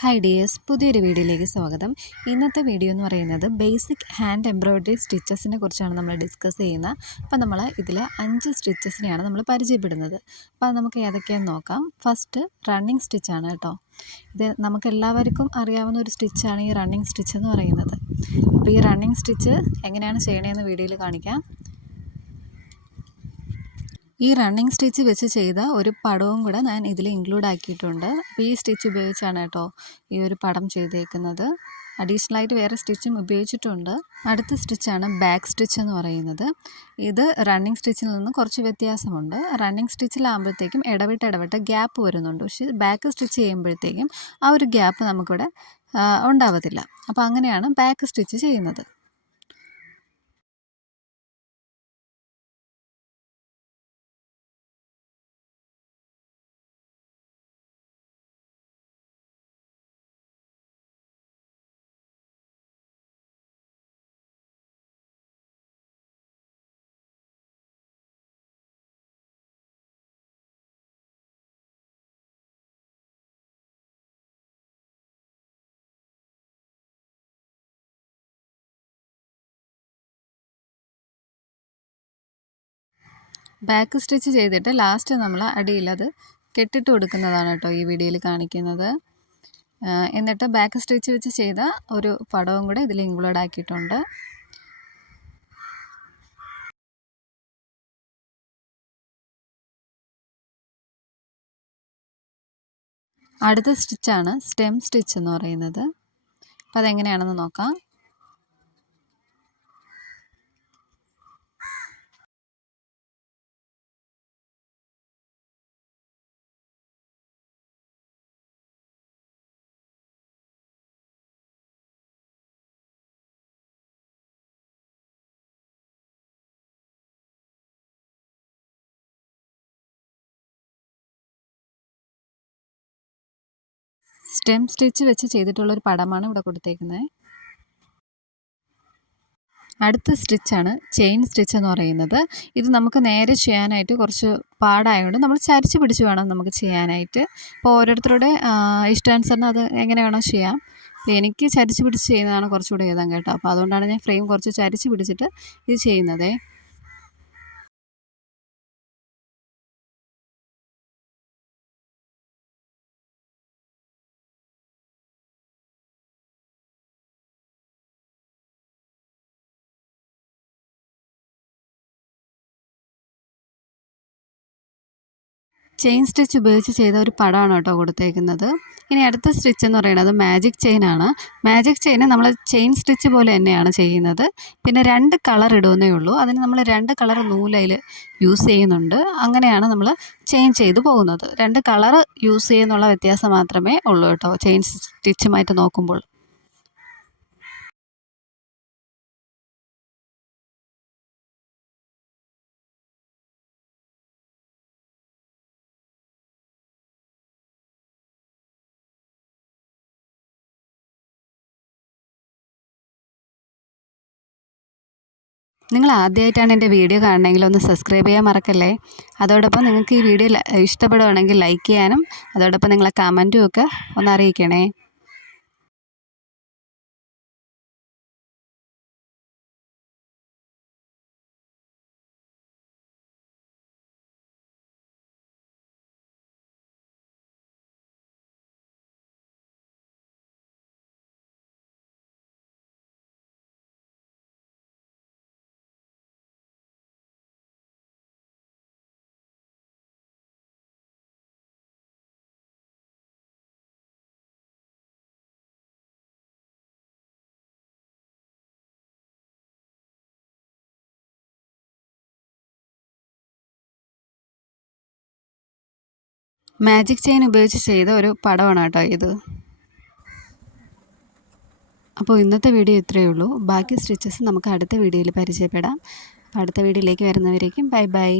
Hi dears പുതിയൊരു വീഡിയോയിലേക്ക് സ്വാഗതം. ഇന്നത്തെ വീഡിയോ എന്ന് പറയുന്നത് ബേസിക് ഹാൻഡ് എംബ്രോയ്ഡറി സ്റ്റിച്ചസിനെ കുറിച്ചാണ് നമ്മൾ ഡിസ്കസ് ചെയ്യുന്നത്. അപ്പോൾ നമ്മൾ ഇതിൽ അഞ്ച് സ്റ്റിച്ചസിനെയാണ് നമ്മൾ പരിചയപ്പെടുന്നത്. അപ്പോൾ നമുക്ക് ഏതൊക്കെയാണെന്ന് നോക്കാം. ഫസ്റ്റ് റണ്ണിങ് സ്റ്റിച്ചാണ് കേട്ടോ. ഇത് നമുക്ക് എല്ലാവർക്കും അറിയാവുന്ന ഒരു സ്റ്റിച്ചാണ് ഈ റണ്ണിങ് സ്റ്റിച്ച് എന്ന് പറയുന്നത്. അപ്പോൾ ഈ റണ്ണിങ് സ്റ്റിച്ച് എങ്ങനെയാണ് ചെയ്യണതെന്ന് വീഡിയോയിൽ കാണിക്കാം. ഈ റണ്ണിങ് സ്റ്റിച്ച് വെച്ച് ചെയ്ത ഒരു പടവും കൂടെ ഞാൻ ഇതിൽ ഇൻക്ലൂഡ് ആക്കിയിട്ടുണ്ട്. അപ്പോൾ ഈ സ്റ്റിച്ച് ഉപയോഗിച്ചാണ് കേട്ടോ ഈ ഒരു പടം ചെയ്തേക്കുന്നത്. അഡീഷണലായിട്ട് വേറെ സ്റ്റിച്ചും ഉപയോഗിച്ചിട്ടുണ്ട്. അടുത്ത സ്റ്റിച്ചാണ് ബാക്ക് സ്റ്റിച്ച് എന്ന് പറയുന്നത്. ഇത് റണ്ണിങ് സ്റ്റിച്ചിൽ നിന്ന് കുറച്ച് വ്യത്യാസമുണ്ട്. റണ്ണിങ് സ്റ്റിച്ചിലാകുമ്പോഴത്തേക്കും ഇടവിട്ട് ഇടവിട്ട് ഗ്യാപ്പ് വരുന്നുണ്ട്. പക്ഷേ ബാക്ക് സ്റ്റിച്ച് ചെയ്യുമ്പോഴത്തേക്കും ആ ഒരു ഗ്യാപ്പ് നമുക്കിവിടെ ഉണ്ടാവത്തില്ല. അപ്പോൾ അങ്ങനെയാണ് ബാക്ക് സ്റ്റിച്ച് ചെയ്യുന്നത്. ബാക്ക് സ്റ്റിച്ച് ചെയ്തിട്ട് ലാസ്റ്റ് നമ്മൾ അടിയിൽ അത് കെട്ടിട്ട് കൊടുക്കുന്നതാണ് കേട്ടോ ഈ വീഡിയോയിൽ കാണിക്കുന്നത്. എന്നിട്ട് ബാക്ക് സ്റ്റിച്ച് വെച്ച് ചെയ്ത ഒരു പടവും കൂടെ ഇതിൽ ഇൻക്ലൂഡ് ആക്കിയിട്ടുണ്ട്. അടുത്ത സ്റ്റിച്ചാണ് സ്റ്റെം സ്റ്റിച്ച് എന്ന് പറയുന്നത്. അപ്പോൾ അതെങ്ങനെയാണെന്ന് നോക്കാം. സ്റ്റെം സ്റ്റിച്ച് വെച്ച് ചെയ്തിട്ടുള്ളൊരു പടമാണ് ഇവിടെ കൊടുത്തേക്കുന്നത്. അടുത്ത സ്റ്റിച്ചാണ് ചെയിൻ സ്റ്റിച്ച് എന്ന് പറയുന്നത്. ഇത് നമുക്ക് നേരെ ചെയ്യാനായിട്ട് കുറച്ച് പാടായതുകൊണ്ട് നമ്മൾ ചരിച്ച് പിടിച്ച് വേണം നമുക്ക് ചെയ്യാനായിട്ട്. അപ്പോൾ ഓരോരുത്തരുടെ ഇഷ്ടാനുസരണം അത് എങ്ങനെ വേണോ ചെയ്യാം. എനിക്ക് ചരിച്ച് പിടിച്ച് ചെയ്യുന്നതാണ് കുറച്ചുകൂടെ ഏതാണ് കേട്ടോ. അപ്പോൾ അതുകൊണ്ടാണ് ഞാൻ ഫ്രെയിം കുറച്ച് ചരിച്ച് പിടിച്ചിട്ട് ഇത് ചെയ്യുന്നതേ. ചെയിൻ സ്റ്റിച്ച് ഉപയോഗിച്ച് ചെയ്ത ഒരു പടമാണ് കേട്ടോ കൊടുത്തേക്കുന്നത്. ഇനി അടുത്ത സ്റ്റിച്ച് എന്ന് പറയുന്നത് മാജിക് ചെയിൻ ആണ്. മാജിക് ചെയിൻ നമ്മൾ ചെയിൻ സ്റ്റിച്ച് പോലെ തന്നെയാണ് ചെയ്യുന്നത്. പിന്നെ രണ്ട് കളർ ഇടുന്നേ ഉള്ളൂ. അതിന് നമ്മൾ രണ്ട് കളർ നൂലയിൽ യൂസ് ചെയ്യുന്നുണ്ട്. അങ്ങനെയാണ് നമ്മൾ ചെയിൻ ചെയ്ത് പോകുന്നത്. രണ്ട് കളർ യൂസ് ചെയ്യുന്നുള്ള വ്യത്യാസം മാത്രമേ ഉള്ളൂ കേട്ടോ ചെയിൻ സ്റ്റിച്ചുമായിട്ട് നോക്കുമ്പോൾ. നിങ്ങൾ ആദ്യമായിട്ടാണ് എന്റെ വീഡിയോ കാണണമെങ്കിൽ ഒന്ന് സബ്സ്ക്രൈബ് ചെയ്യാൻ മറക്കല്ലേ? അതോടൊപ്പം നിങ്ങൾക്ക് ഈ വീഡിയോ ഇഷ്ടപ്പെടുകയാണെങ്കിൽ ലൈക്ക് ചെയ്യാനും അതോടൊപ്പം നിങ്ങളെ കമന്റും ഒക്കെ ഒന്ന് അറിയിക്കണേ. മാജിക് ചെയിൻ ഉപയോഗിച്ച് ചെയ്ത ഒരു പടമാണ് കേട്ടോ ഇത്. അപ്പോൾ ഇന്നത്തെ വീഡിയോ ഇത്രയേ ഉള്ളൂ. ബാക്കി സ്റ്റിച്ചസ് നമുക്ക് അടുത്ത വീഡിയോയിൽ പരിചയപ്പെടാം. അപ്പോൾ അടുത്ത വീഡിയോയിലേക്ക് വരുന്നവരേക്കും ബൈ ബൈ.